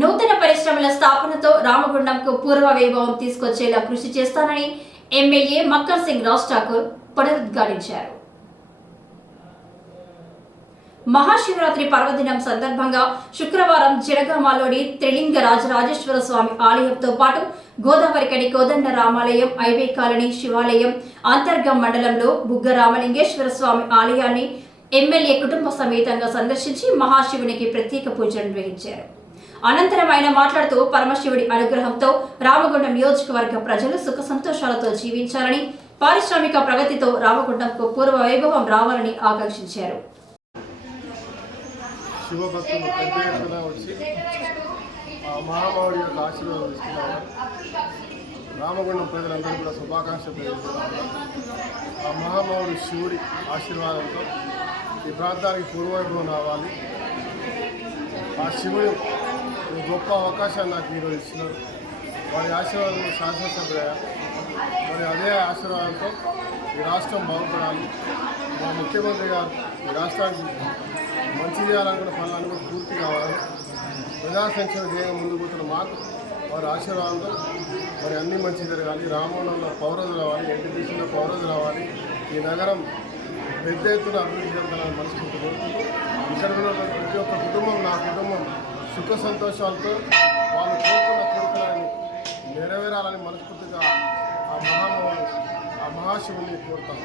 నూతన పరిశ్రమల స్థాపనతో రామగుండంకు పూర్వ వైభవం తీసుకొచ్చేలా కృషి చేస్తానని ఎమ్మెల్యే మక్కర్ సింగ్ రాజ్ ఠాకూర్ పునరుద్ఘాటించారు. మహాశివరాత్రి పర్వదినం సందర్భంగా శుక్రవారం జనగామలోని త్రిలింగ రాజరాజేశ్వర స్వామి ఆలయంతో పాటు గోదావరికని కోదండ రామాలయం, ఐవే కాలనీ శివాలయం, అంతర్గం మండలంలో బుగ్గ రామలింగేశ్వర స్వామి ఆలయాన్ని ఎమ్మెల్యే కుటుంబ సమేతంగా సందర్శించి మహాశివునికి ప్రత్యేక పూజలు నిర్వహించారు. అనంతరం ఆయన మాట్లాడుతూ పరమశివుడి అనుగ్రహంతో రామగుండం నియోజకవర్గ ప్రజలు సుఖ సంతోషాలతో జీవించాలని, పారిశ్రామిక ప్రగతితో రామగుండంకు పూర్వ వైభవం రావాలని ఆకాంక్షించారు. శివభక్తులు పెద్ద ఎత్తున వచ్చి ఆ మహామౌడి యొక్క ఆశీర్వాదం ఇస్తున్నారు. రామగుండం ప్రజలందరూ కూడా శుభాకాంక్షలు తెలియజేస్తున్నారు. ఆ మహామౌడి శివుడి ఆశీర్వాదంతో ఈ ప్రాంతానికి పూర్వవైభవం రావాలి. ఆ శివుడు గొప్ప అవకాశాన్ని నాకు ఈరోజు ఇస్తున్నారు. వారి ఆశీర్వాదం శాసనసభ్యులయ్యా. మరి అదే ఆశీర్వాదంతో ఈ రాష్ట్రం బాగుపడాలి. మా ముఖ్యమంత్రి గారు ఈ రాష్ట్రానికి మంచి చేయాలనుకున్న పనులన్నీ కూడా పూర్తి కావాలి. ప్రజా సంక్షేమ ధ్యేయంగా ముందుకు పోతున్న మాకు వారి ఆశీర్వాదంతో మరి అన్నీ మంచి జరగాలి. రామగుండంలో పౌరులు రావాలి, ఎన్టీపీసీలో పౌరులు రావాలి. ఈ నగరం పెద్ద ఎత్తున అభివృద్ధి చెందాలని మనస్ఫూర్తి కోరుకుంటూ ఇక్కడ ఉన్నటువంటి ప్రతి ఒక్క కుటుంబం, నా కుటుంబం సుఖ సంతోషాలతో వాళ్ళు కోరుకున్న కోరికలని నెరవేరాలని మనస్ఫూర్తిగా ఆ మహాశివుని కోరుతాను.